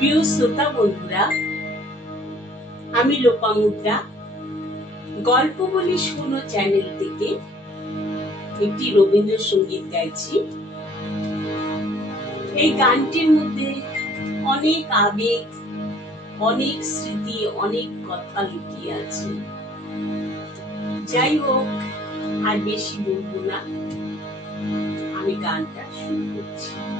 প্রিয় শ্রোতা বন্ধুরা, আমি লোপামুদ্রা। গল্প বলি শোনো চ্যানেল থেকে। একটি রবীন্দ্রসঙ্গীত গাইছি। এই গানটির মধ্যে অনেক আবেগ, অনেক স্মৃতি, অনেক কথা লুকিয়ে আছে। যাই হোক, আর বেশি বলব না। আমি গানটা শুরু করছি।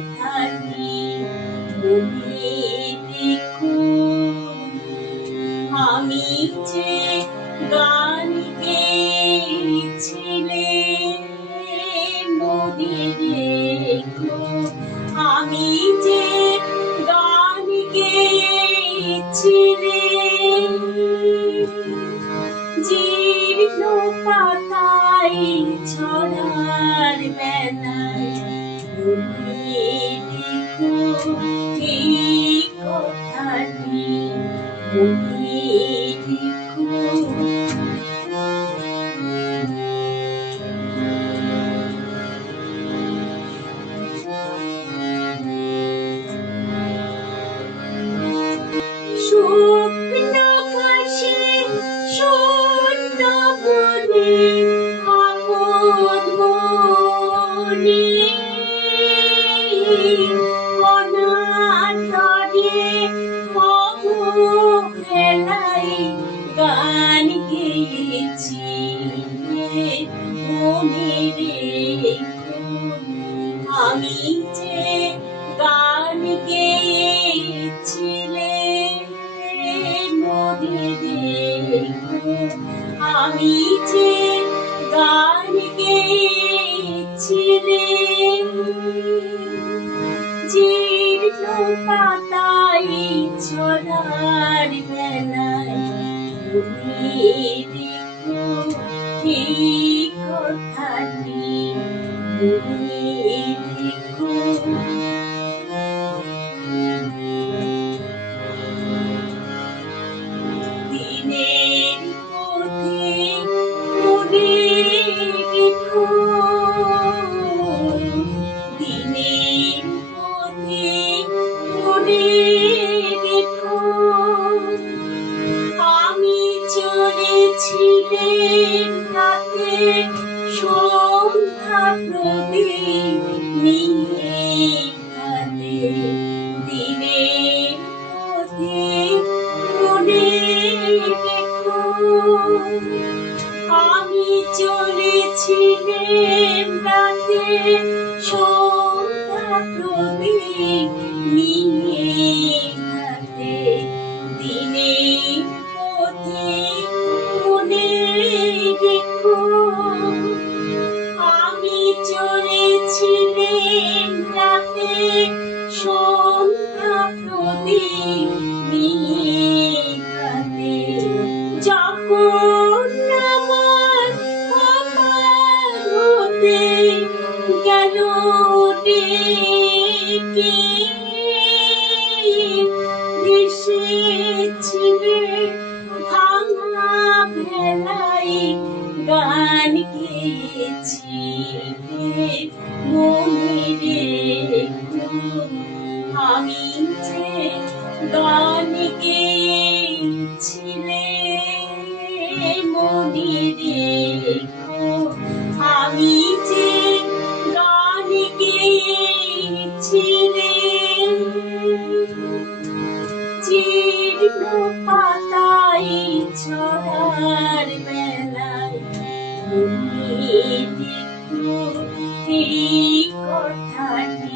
কথাটি মনে রেখো আমি যে গান গেয়েছিলে মনে রেখো আমি যে গান গেয়েছিলে, জীর্ণ পাতায় ছড়ার বেলায়। মনে রেখো মনে রেখো এই চলেছিলেন রাতে সন্ধ্যা প্রদীপ নিয়ে হাতে দিনের পথে মনে রেখো, আমি চলেছিলেন রাতে সন্ধ্যা প্রদীপ নিয়ে। চলেছিলেন রাতে সন্ধ্যা প্রদীপ নিয়ে হাতে যখন আমার কপাল হতে গেল ডেকে এসেছিলে ভাঙা ভেলায় গান গেয়েছি মনে রেখো আমি যে গান গেয়েছিলে। মনে আমি যে গান গেয়েছিলে। জীর্ণ পাতায় ছড়ার এই কথাটি কথাটি